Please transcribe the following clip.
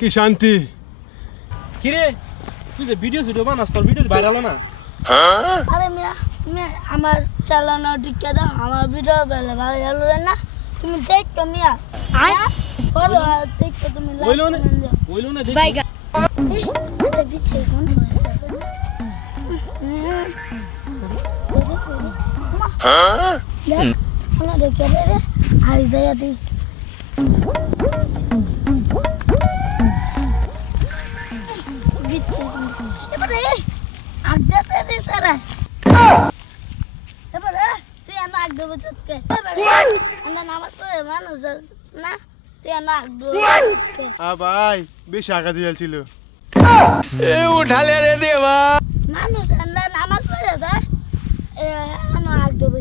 কি শান্তি কি রে তুই যে ভিডিও বানাস তোর ভিডিও ভাইরাল না আরে মিয়া তুমি আমার চালানো টিকা দাও আমার ভিডিও ভাইরাল হলো না তুমি দেখো মিয়া বড় দেখো তুমি লাইক বইলো না দেখ বাইগা এটা দিচ্ছে কোন হ্যাঁ না দেখে রে আই যায় দি দিচ্ছে এবারে আগদাতে দে সারা এবারে তুই আনা আগদব তকে আনা নামাজ পড়ে মানুষ না তুই আনা আগদব ভাই বেশি আগা দিয়েছিল এ উঠালে রে দেবা মানুষ আনা নামাজ পড়ে যায় আনা আগদব